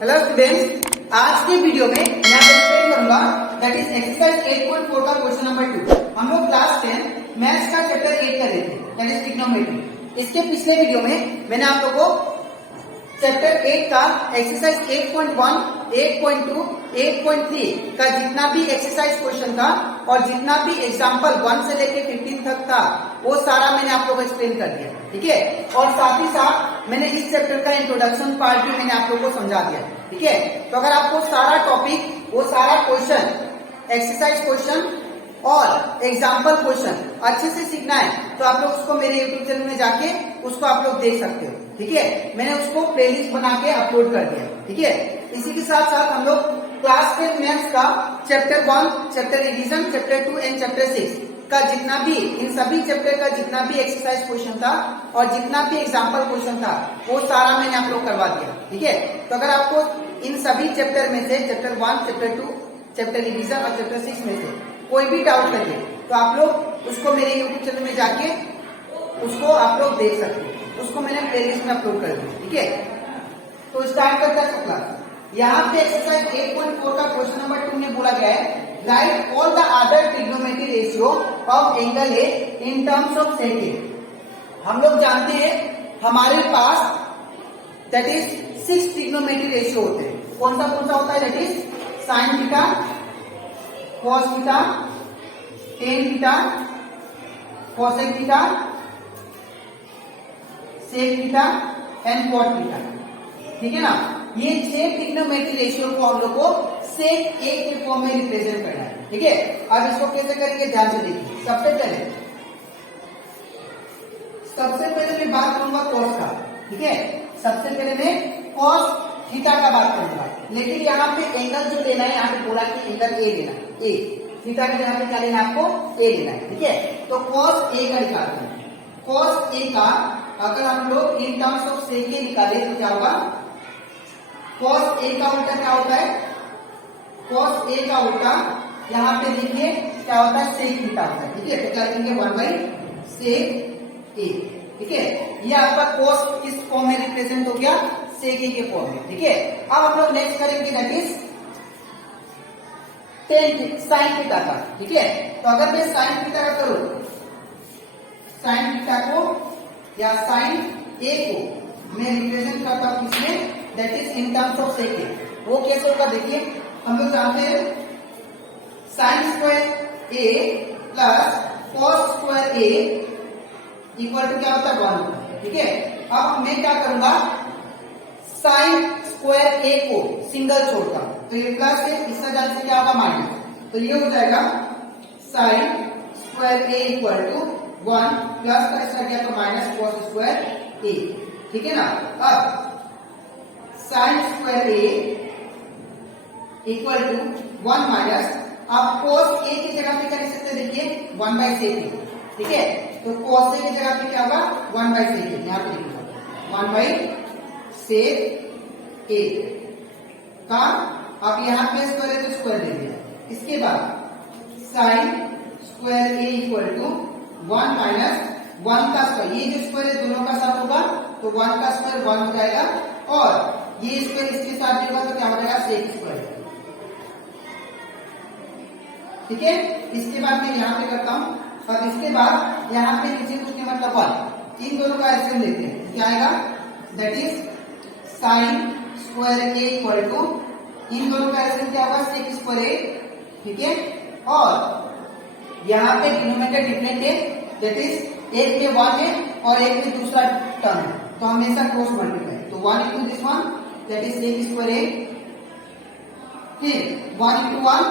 Hello students, आज के video में मैं आपको एक्सप्लेन करूंगा दैट इज एक्सरसाइज 8.4 का क्वेश्चन नंबर 2। हम लोग क्लास 10 मैथ्स का चैप्टर 8 कर रहे थे दैट इज ट्रिग्नोमेट्री। इसके पिछले वीडियो में मैंने आप लोगों को चैप्टर 8 का एक्सरसाइज 8.1, 8.2, 8.3 का जितना भी एक्सरसाइज क्वेश्चन था और जितना भी एग्जाम्पल 1 से लेके 15 तक था वो सारा मैंने आप लोगों को एक्सप्लेन कर दिया, ठीक है। और साथ ही साथ मैंने इस चैप्टर का इंट्रोडक्शन पार्ट भी मैंने आप लोगों को समझा दिया, ठीक है। तो अगर आपको सारा टॉपिक, वो सारा क्वेश्चन, एक्सरसाइज क्वेश्चन और एग्जाम्पल क्वेश्चन अच्छे से सीखना है तो आप लोग उसको मेरे यूट्यूब चैनल में जाके उसको आप लोग देख सकते हो, ठीक है। मैंने उसको प्लेलिस्ट बना के अपलोड कर दिया, ठीक है। इसी के साथ साथ हम लोग क्लास 10 मैथ्स का chapter 1, chapter revision, chapter 2 and chapter 6 का जितना भी, इन सभी चैप्टर का जितना भी एक्सरसाइज क्वेश्चन था और जितना भी एग्जाम्पल क्वेश्चन था वो सारा मैंने आप लोग करवा दिया, ठीक है। तो अगर आपको इन सभी चैप्टर में से चैप्टर 1, चैप्टर 2, चैप्टर रिवीजन और चैप्टर 6 में से कोई भी डाउट लगे तो आप लोग उसको मेरे यूट्यूब चैनल में जाके उसको आप लोग देख सकते हो। उसको मैंने प्लेलिस्ट में अपलोड कर दिया, ठीक है। तो स्टार्ट करता है क्लास। यहाँ पे एक्सरसाइज 8.4 का क्वेश्चन नंबर 2 में बोला गया है right all the other trigonometry ratio of angle A in terms of sec. हम लोग जानते हैं हमारे पास दैट इज 6 ट्रिग्नोमेट्री रेशियो होते हैं। कौन सा होता है? That is sine theta, cos theta, tan theta, cosec theta, sec theta and cot theta, ठीक है ना। ये 6 ट्रिग्नोमेट्री रेशियो को हम लोग को सेक ए के फॉर्म में रिप्रेजेंट करना है, ठीक है। अब इसको कैसे करेंगे ध्यान से देखिए। सबसे पहले मैं बात करूंगा कॉस का, ठीक है। सबसे पहले मैं कॉस थीटा का बात करूंगा, लेकिन यहाँ पे एंगल जो लेना है, यहाँ पे बोला कि एंगल ए लेना, ए थीटा के यहाँ पे क्या लेना है आपको? ए लेना है, ठीक है। तो कॉस ए का निकालते हैं। कॉस ए का अगर हम लोग इन टर्म्स ऑफ सेक ए निकाले तो क्या होगा? कॉस ए का उल्टा क्या होता है? कॉस ए का उल्टा यहाँ पे देखिए क्या होता है? सेक थीटा होता है, ठीक है। तो क्या लिखेंगे? 1/सेक ए, ठीक है। ये आपका कॉस किस फॉर्म में रिप्रेजेंट हो गया? सेक ए के फॉर्म में, ठीक है। अब हम लोग नेक्स्ट करेंगे दैट इज साइन थीटा का, ठीक है। तो अगर मैं साइन थीटा का करूं, साइन थीटा को या साइन ए को मैं रिप्रेजेंट करता हूं किसमें? That is in terms of sec A. वो कैसे होगा? देखिए हम लोग जानते हैं sine square A plus cos square A equal to क्या होता है? 1, ठीक है। अब मैं क्या करूंगा? साइन स्क्वायर ए को सिंगल छोड़ता हूं तो ये प्लस है, इसका जाने से क्या होगा? माइनस। तो ये हो जाएगा sine square A equal to 1 plus का इसका क्या तो माइनस कॉस स्क्वायर ए, ठीक है ना। अब sine square A equal to 1 minus, आप कॉस ए की जगह पे क्या लिख सकते हैं? देखिए 1/सेक ए, ठीक है। तो कॉस ए की जगह पे क्या होगा? 1/सेक ए, यहाँ पे लिखूंगा 1/सेक ए का। अब यहाँ पे स्क्वायर है तो स्क्वायर ले लिया। इसके बाद sine square A equal to 1 minus 1 का स्क्वायर, ये जो स्क्वायर है दोनों का साथ होगा तो 1 का स्क्वायर 1 हो जाएगा और ये स्क्वायर इसके साथ होगा तो क्या हो जाएगा? सेक स्क्वायर, ठीक है। इसके बाद मैं यहाँ पे करता हूँ और इसके बाद यहाँ पे नीचे कुछ नहीं मतलब 1, इन दोनों का एलसीएम लेते हैं, क्या आएगा? That is sine square A equal to, इन दोनों का एलसीएम क्या होगा? सेक स्क्वायर ए, ठीक है। और यहाँ पे डिनोमिनेटर डिफरेंट है, दैट इज एक में 1 है और एक में दूसरा टर्म है तो हमेशा क्रॉस मल्टीप्लाई, तो 1 into this one that is sec square A, फिर 1 into 1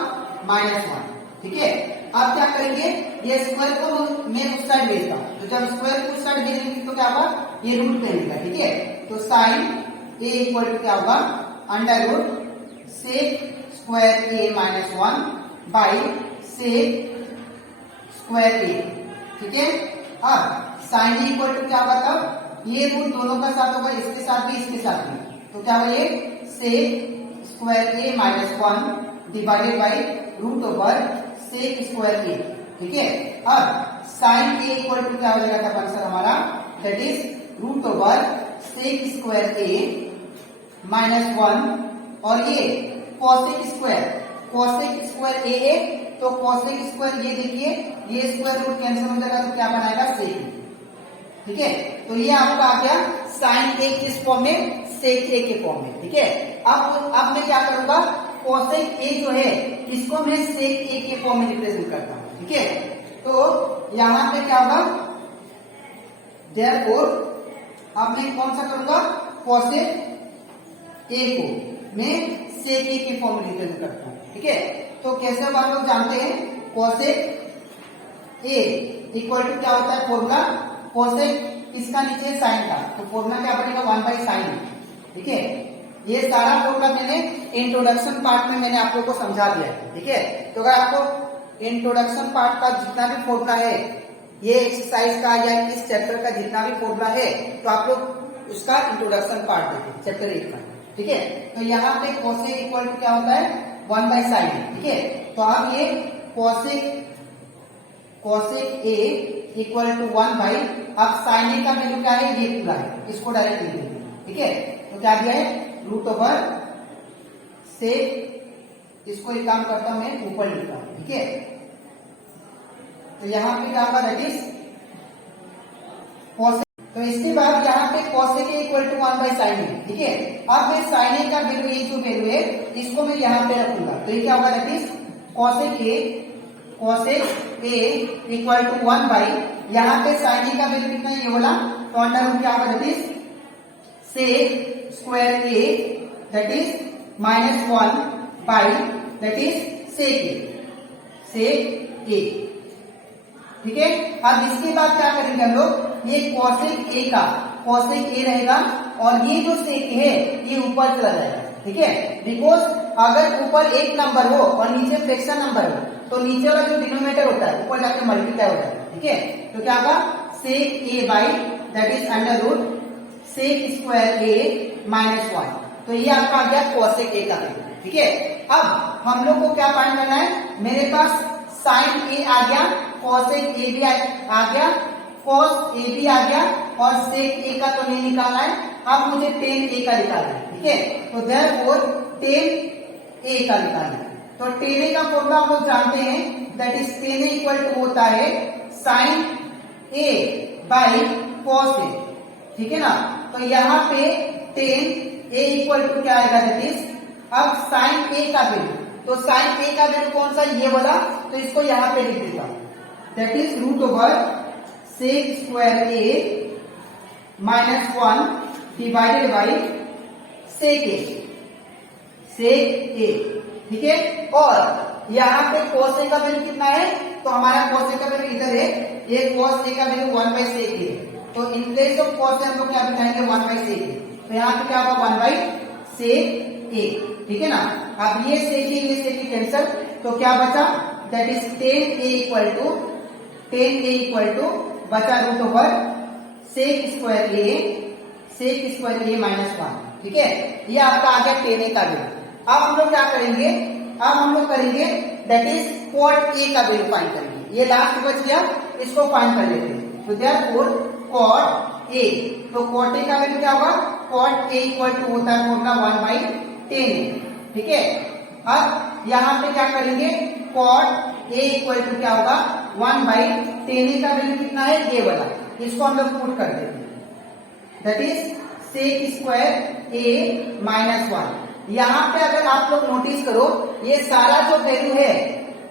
माइनस 1, ठीक है। अब क्या करेंगे? ये स्क्वायर को मैं उस साइड भेजता हूं, तो जब स्क्वायर को उस साइड भेजेंगे तो क्या होगा? ये रूट करेगा, ठीक है। तो साइन ए इक्वल टू क्या होगा? Under root sec square A minus 1 by sec square A, ठीक है। अब साइन ए इक्वल टू क्या होगा? तब ये रूट दोनों का साथ होगा, इसके साथ भी इसके साथ भी, तो क्या होगा? ये sec square A minus 1 divided by root over sec square A, ठीक है। अब साइन ए इक्वल टू क्या हो जाएगा? तब आंसर हमारा that is root over sec square A -1 और ये cosec स्क्वायर ए, तो cosec स्क्वायर ये देखिए ये स्क्वायर रूट कैंसिल हो जाएगा तो क्या बनाएगा sec। ठीक है, तो ये आपका आ गया साइन ए किस फॉर्म में, सेक ए के फॉर्म में। ठीक है, अब मैं क्या करूंगा, कोसेक ए जो है इसको मैं सेक ए के फॉर्म में रिप्रेजेंट करता हूं। ठीक है, तो यहां पे क्या होगा, देयरफॉर अब मैं कौन सा करूंगा, कोसेक ए को मैं सेक ए के फॉर्म में रिप्रेजेंट करता हूं। ठीक है, तो कैसे आप लोग जानते हैं, कोसेक ए इक्वल टू क्या होता है फॉर्मूला, कोसेक इसका नीचे साइन का, तो फॉर्मूला क्या बनेगा 1/sin। ठीक है, ये सारा फॉर्मूला मैंने इंट्रोडक्शन पार्ट में मैंने आप लोगों को समझा दिया है। ठीक है, तो अगर आपको इंट्रोडक्शन पार्ट का जितना भी फॉर्मूला है, ये एक्सरसाइज का या इस चैप्टर का जितना भी फॉर्मूला है, तो आप लोग उसका इंट्रोडक्शन पार्ट देखें चैप्टर 8 का। ठीक है, तो यहाँ पे कोसेक इक्वल टू क्या होता है 1/sin। ठीक है, तो आप ये कोसेक ए इक्वल टू 1 अब साइन ए का वैल्यू क्या है, ये पूरा है, इसको डायरेक्ट लिख देंगे। ठीक है, तो क्या दिया है √, से इसको एक काम करता हूं मैं ऊपर लिखता हूं। ठीक है, तो यहां पे क्या होगा, दैट इज कोसेक। तो इसके बाद यहाँ पे cosec A equal to 1/sin A. ठीक है, अब मैं साइन ए का वैल्यू, ये जो वैल्यू है इसको मैं यहाँ पे रखूंगा, तो ये क्या होगा, that is cosec A equal to 1 यहाँ पे साइन ए का वैल्यू कितना है, ये वाला, तो अंडर रूट क्या होगा, that is sec square A that is -1 that is sec A. ठीक है, अब इसके बाद क्या करेंगे हम लोग, ये कोसेक ए रहेगा और ये जो सेक है ये ऊपर चला जाएगा। ठीक है, बिकॉज अगर ऊपर एक नंबर हो और नीचे फ्रैक्शन नंबर हो तो नीचे वाला जो डिनोमिनेटर होता है ऊपर जाके मल्टीप्लाई हो जाता है। ठीक है, तो क्या होगा, sec A by that is under root sec square A -1, तो ये आपका आ गया कोसेक ए का वैल्यू। ठीक है, अब हम लोग को क्या फाइंड करना है, मेरे पास साइन ए आ गया, कोसेक ए भी आ गया, कोस ए भी आ गया और सेक ए का तो नहीं निकालना है, अब मुझे टेन ए का निकालना है। ठीक है, तो देयरफॉर टेन ए का निकालना है, तो टेन ए का फॉर्मूला हम लोग जानते हैं, that is tan A equal to होता है साइन ए बाई कोस ए। ठीक है ना, तो यहाँ पे टेन ए इक्वल टू क्या आएगा, दैट इज अब साइन ए का वैल्यू, तो साइन ए का वैल्यू कौन सा, ये वाला, तो इसको यहाँ पे लिख देता हूं, that is √, sec square A -1 divided by sec A. ठीक है, और यहाँ पे cos ए का वैल्यू कितना है, तो हमारा cos ए का वैल्यू इधर है, ये cos ए का वैल्यू 1/sec है, तो इन प्लेस ऑफ cos हम लोग क्या बिठाएंगे 1/sec, तो यहाँ पे क्या होगा 1/sec ए। ठीक है ना, अब ये sec ए ये sec ए कैंसल, तो क्या बचा, that is tan A equal to बचा √, सेक स्क्वायर ए -1। ठीक है, ये आपका आ गया टेन ए का वैल्यू। अब हम लोग क्या करेंगे, अब हम लोग करेंगे दैट इज कॉट ए का वैल्यू फाइंड करेंगे, ये लास्ट बच गया, इसको फाइंड कर लेते हैं, तो देयरफॉर कॉट ए, तो कॉट ए का वैल्यू क्या होगा, कॉट ए इक्वल टू होता है फॉर्मूला 1/10। ठीक है, अब यहाँ पे क्या करेंगे, कॉट ए इक्वल टू क्या होगा 1/10 का वैल्यू कितना है, ये वाला, इसको हम लोग पुट कर देते हैं, that is sec square A -1। यहाँ पे अगर आप लोग नोटिस करो, ये सारा जो वैल्यू है,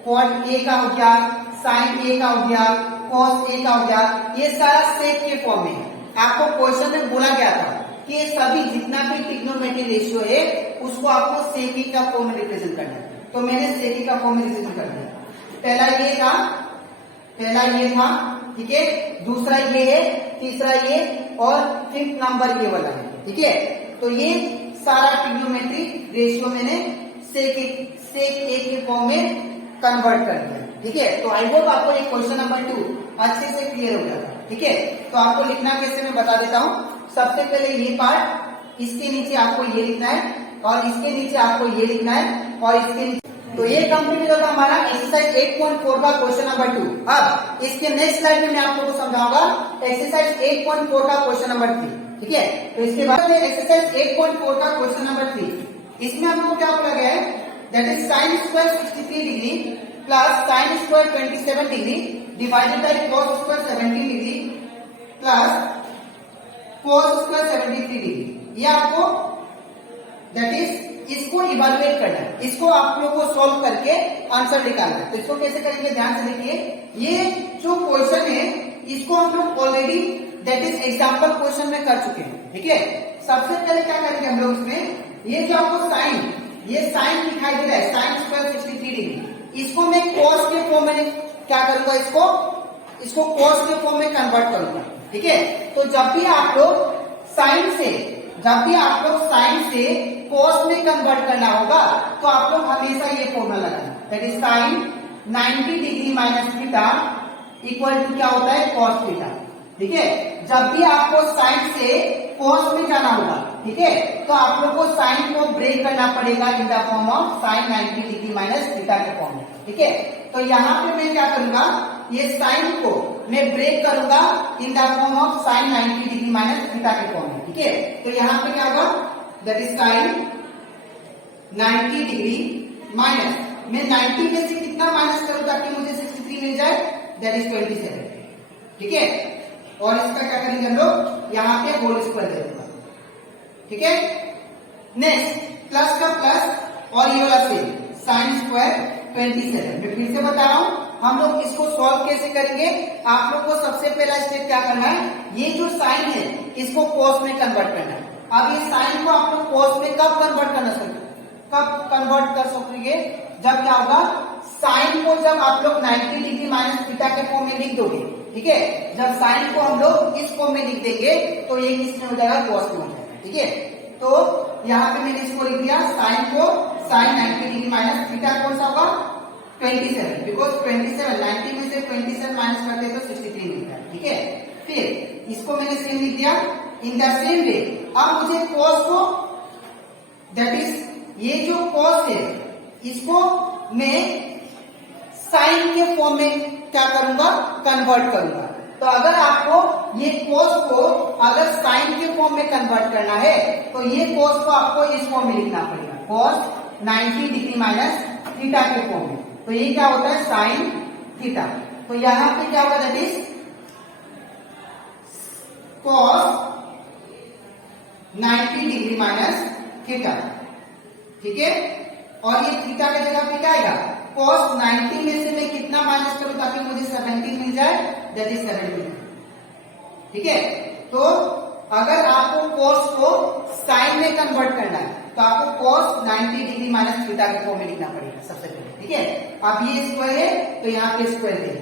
कॉट ए का हो गया, साइन ए का हो गया, कॉस ए का हो गया, ये सारा सेक के फॉर्म में है। आपको क्वेश्चन में बोला गया था कि ये सभी जितना भी ट्रिग्नोमेट्री रेशियो है उसको आपको सेक ए का फॉर्म में रिप्रेजेंट करना है, तो मैंने सेक ए का फॉर्म में रिप्रेजेंट कर दिया। पहला ये था, ठीक है, दूसरा ये है, तीसरा ये और फिफ्थ नंबर ये वाला है। ठीक है, तो ये सारा ट्रिग्नोमेट्री रेशियो मैंने सेक ए के फॉर्म में कन्वर्ट कर दिया। ठीक है, तो आई होप आपको ये क्वेश्चन नंबर 2 अच्छे से क्लियर हो गया था। ठीक है, तो आपको लिखना कैसे मैं बता देता हूँ। सबसे पहले ये पार्ट, इसके नीचे आपको ये लिखना है और इसके नीचे आपको ये लिखना है और इसके नीचे, तो ये कंप्लीट होगा हमारा एक्सरसाइज 8.4 का क्वेश्चन नंबर 2। अब इसके नेक्स्ट स्लाइड में मैं आप लोगों को समझाऊंगा एक्सरसाइज 8.4 का क्वेश्चन नंबर 3। ठीक है, तो इसके बाद में एक्सरसाइज 8.4 का क्वेश्चन नंबर 3। इसमें हमको क्या बोला गया है, that is sine square 63 degree plus sign square 27 degree divided by cos square 17 degree plus cos square 73 degree. ये आपको दैट इज इसको इवेलुएट करना है, इसको आप लोग को सॉल्व करके आंसर निकालना है। तो इसको कैसे करेंगे, ध्यान से देखिए। ये जो क्वेश्चन है इसको हम लोग already that is example question में कर चुके हैं, ठीक है। सबसे पहले क्या करेंगे हम लोग इसमें, ये जो आपको साइन, ये साइन दिखाई दे रहा है साइन स्क्वायर 63 डिग्री, इसको मैं कॉस के फॉर्म में क्या करूंगा, इसको कॉस के फॉर्म में कन्वर्ट करूंगा, ठीक है। तो जब भी आप लोग साइन से कॉस में कन्वर्ट करना होगा तो आप लोग हमेशा ये फॉर्मूला लगाना, that is sine 90 degree minus theta equal to क्या होता है, कॉस थीटा, ठीक है। जब भी आपको साइन से कॉस में जाना होगा, ठीक है, तो आप लोग को साइन को ब्रेक करना पड़ेगा in the form of sine 90 degree minus theta के फॉर्म में, ठीक है। तो यहाँ पे मैं क्या करूंगा, ये साइन को मैं ब्रेक करूंगा in the form of sine 90 degree minus theta के फॉर्म में, ठीक है। तो यहाँ पे क्या होगा, that is sine 90 degree minus, मैं 90 में से कितना माइनस करूं ताकि मुझे 63 मिल जाए, दैट इज 27, ठीक है। और इसका क्या करेंगे हम लोग, यहाँ पे होल स्क्वायर दे दूंगा, ठीक है। नेक्स्ट प्लस का प्लस और ये वाला सेम साइन स्क्वायर 27। मैं फिर से बता रहा हूं, हम लोग इसको सॉल्व कैसे करेंगे। आप लोग को सबसे पहला स्टेप क्या करना है, ये जो साइन है इसको कॉस में कन्वर्ट करना है। अब ये साइन को आप लोग कॉस में कब कन्वर्ट कर सकोगे, जब क्या होगा, साइन को जब आप लोग 90 डिग्री माइनस थीटा के फॉर्म में लिख दोगे, ठीक है। जब साइन को हम लोग इस फॉर्म में लिख देंगे तो ये किसमें हो जाएगा, कॉस में हो जाएगा, ठीक है। तो यहाँ पे मैंने इसको लिख दिया, साइन को साइन 90 डिग्री माइनस थीटा कौन सा होगा, 27, बिकॉज 27 90 में से 27 माइनस करते तो 63 मिलता है, ठीक है। फिर इसको मैंने सेम लिख दिया इन द सेम वे। अब मुझे कॉस को, दैट इज ये जो कॉस है इसको मैं साइन के फॉर्म में क्या करूंगा, कन्वर्ट करूंगा। तो अगर आपको ये कॉस को अगर साइन के फॉर्म में कन्वर्ट करना है तो ये कॉस को आपको इस फॉर्म में लिखना पड़ेगा, कॉस 90 डिग्री माइनस थीटा के फॉर्म में। तो ये क्या होता है, साइन थीटा। तो यहां पे क्या होगा, that is cos 90 degree minus theta, ठीक है। और ये थीटा की जगह पे क्या आएगा, कॉस 90 में से मैं कितना माइनस करूं ताकि मुझे 17 मिल जाए, दैट इज 17, ठीक है। तो अगर आपको कॉस को साइन में कन्वर्ट करना है तो आपको कॉस 90 डिग्री माइनस थीटा के फॉर्म में लिखना पड़ेगा सबसे पहले, ठीक है। अब ये स्क्वायर है तो यहाँ पे स्क्वायर देगा,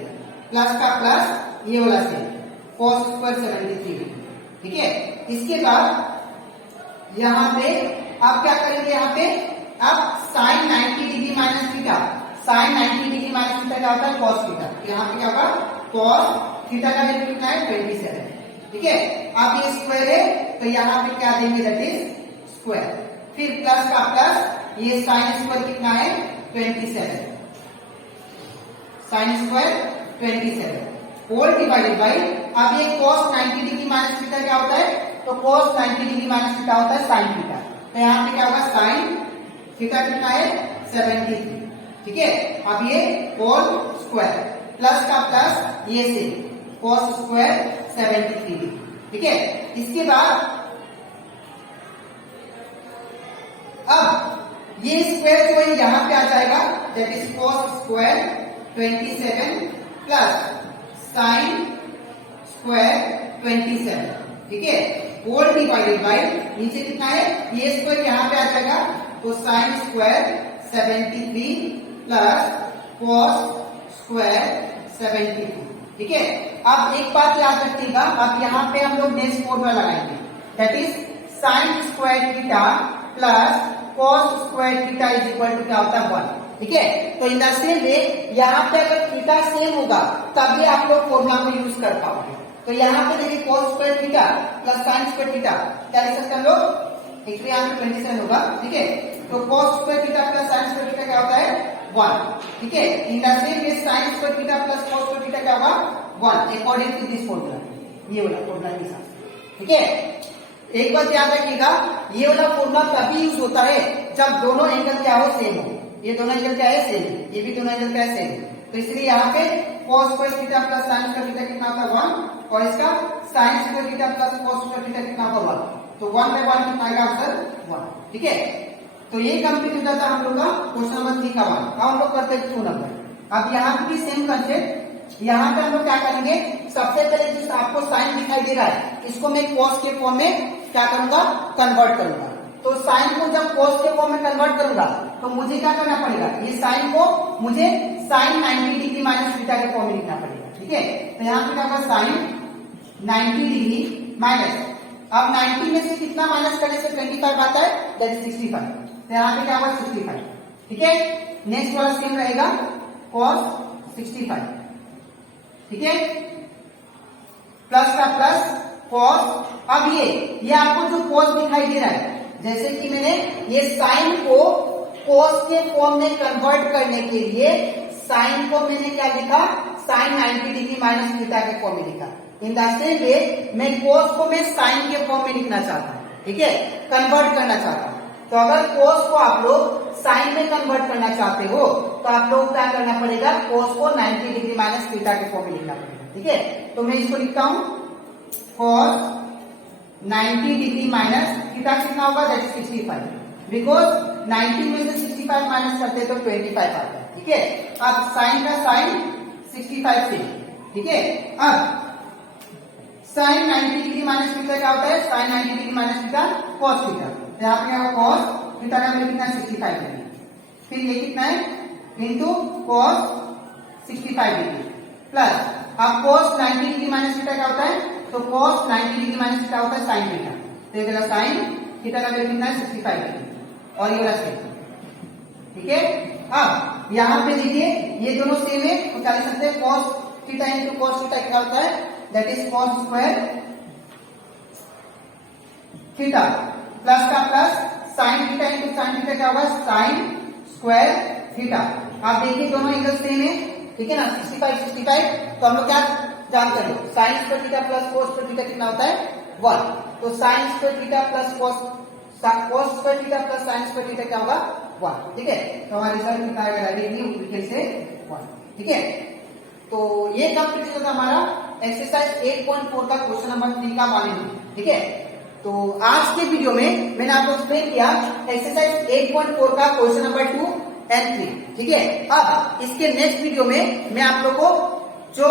प्लस का प्लस ये वाला से कॉस स्क्वायर 73 डिग्री, ठीक है। इसके बाद यहाँ पे आप क्या करेंगे, यहाँ पे अब sine 90 degree minus theta, sine 90 degree minus theta क्या होता है, कॉस थीटा। यहाँ पे क्या होगा, कॉस थीटा का वैल्यू कितना है, 27, ठीक है। अब ये स्क्वायर है तो यहाँ पे क्या देंगे, दैट इज स्क्वायर, फिर प्लस का प्लस, ये साइन स्क्वायर कितना है, 27, sine square 27 whole divided by, अब ये cos 90 डिग्री माइनस थीटा क्या होता है, तो cos 90 डिग्री माइनस थीटा होता है साइन थीटा। तो यहाँ पे क्या होगा, साइन थीटा कितना है, 73, ठीक है। अब ये होल स्क्वायर प्लस का प्लस ये से cos स्क्वायर 73, ठीक है। इसके बाद अब ये स्क्वायर जो है यहां पे आ जाएगा, that is cos square 27 plus sign square 27, ठीक है, होल डिवाइडेड बाय नीचे कितना है, ये स्क्वायर यहां पे आ जाएगा, तो sine square 73 plus cos square 72, ठीक है। अब एक बात याद रखिएगा, अब यहाँ पे हम लोग नेक्स्ट फॉर्मूला लगाएंगे, that is sine square theta plus cos square theta is equal to क्या होता है, 1, ठीक है। तो इन द सेम वे यहाँ पे अगर थीटा सेम होगा तभी आप लोग फॉर्मूला को यूज कर पाओगे। तो यहाँ पे देखिए cos square theta plus sign square theta क्या लिख सकते हैं हम लोग, एक्चुअली यहाँ पे 27 होगा, ठीक है। तो cos square theta plus sign square theta क्या होता है, 1, ठीक है। In the same way sign square theta plus cos square theta क्या होगा, 1 अकॉर्डिंग टू दिस फॉर्मूला, ये वाला फॉर्मूला के साथ, ठीक है। एक बात याद रखिएगा, ये वाला फॉर्मूला तभी यूज होता है जब दोनों एंगल क्या हो, सेम हो। ये दोनों एंगल क्या है, सेम, ये भी दोनों एंगल क्या है, सेम। तो इसलिए यहाँ पे cos square theta plus sin square theta कितना होता है, 1, और इसका sin square theta plus cos square theta कितना होगा, 1। तो 1/1 कितना आएगा आंसर, 1। ठीक है, तो ये कंप्लीट हो जाता है हम लोग का क्वेश्चन नंबर 3 का 1। अब हम लोग करते हैं 2 नंबर। अब यहाँ पे भी सेम कंसेप्ट, यहाँ पे हम लोग क्या करेंगे, सबसे पहले जिस आपको साइन दिखाई दे रहा है इसको मैं cos के फॉर्म में क्या करूंगा, कन्वर्ट करूंगा। तो साइन को जब cos के फॉर्म में कन्वर्ट करूंगा तो मुझे क्या करना पड़ेगा, ये साइन को मुझे sin 90 डिग्री माइनस थीटा के फॉर्म में लिखना पड़ेगा। ठीक है, तो यहाँ पे क्या होगा, sin 90 डिग्री माइनस, अब 90 में से कितना माइनस करने से 25 आता है, दैट इज 65। तो यहाँ पे क्या होगा, 65। ठीक है, नेक्स्ट वाला सेम रहेगा, cos 65। ठीक है, प्लस का प्लस cos। अब ये आपको जो cos दिखाई दे रहा है, जैसे कि मैंने ये साइन को cos के फॉर्म में कन्वर्ट करने के लिए साइन को मैंने क्या लिखा, sin 90 डिग्री माइनस थीटा के फॉर्म में लिखा। इन द सेम वे मैं cos को मैं sin के फॉर्म में लिखना चाहता हूँ। ठीक है, कन्वर्ट करना चाहता हूँ। तो अगर cos को आप लोग sin में कन्वर्ट करना चाहते हो तो आप लोग क्या करना पड़ेगा, cos को 90 डिग्री माइनस थीटा के फॉर्म में लिखना पड़ेगा। ठीक है, तो मैं इसको लिखता हूँ, cos 90 डिग्री माइनस थीटा कितना होगा, दैट इज 65। बिकॉज 90 में से 65 माइनस करते हैं तो 25 आता है। ठीक है, अब साइन का साइन 65 से। ठीक है, अब साइन 90 डिग्री माइनस थीटा क्या होता है, sine 90 degree minus theta cos theta. तो यहाँ पे क्या होगा, cos थीटा का वैल्यू कितना है, 65 डिग्री। फिर ये कितना है, इंटू cos 65 डिग्री प्लस, अब cos 90 डिग्री माइनस थीटा क्या होता है, तो cos 90 डिग्री माइनस थीटा होता है sin थीटा। तो ये मेरा sin थीटा का वैल्यू कितना है, 65 डिग्री, और ये वाला सेम। ठीक है, अब यहाँ पे देखिए ये दोनों सेम है, तो क्या लिख सकते हैं, cos theta into cos theta क्या होता है, that is cos square theta plus का plus sin theta into sin theta क्या होगा, sin स्क्वायर थीटा। आप देखिए दोनों एंगल सेम है। ठीक है ना, 65 तो हम लोग क्या जानते हैं, sin square theta plus cos square theta कितना होता है, 1। तो sin square theta plus cos square theta plus sin square theta क्या होगा, 1। ठीक है, तो हमारा रिजल्ट कितना आएगा, डायरेक्टली से 1। ठीक है, तो ये कंप्लीट होता हमारा एक्सरसाइज 8.4 का क्वेश्चन नंबर 3 का मॉर्निंग। ठीक है, तो आज के वीडियो में मैंने आपको एक्सप्लेन किया एक्सरसाइज 8.4 का क्वेश्चन नंबर 2 एंड 3। ठीक है, अब इसके नेक्स्ट वीडियो में मैं आप लोगों को जो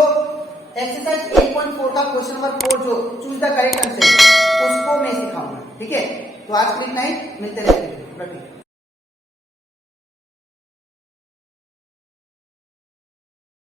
एक्सरसाइज 8.4 का क्वेश्चन नंबर 4 जो चूज द करेक्ट आंसर उसको मैं सिखाऊंगा। ठीक है, तो आज के लिए इतना ही, मिलते रहेंगे।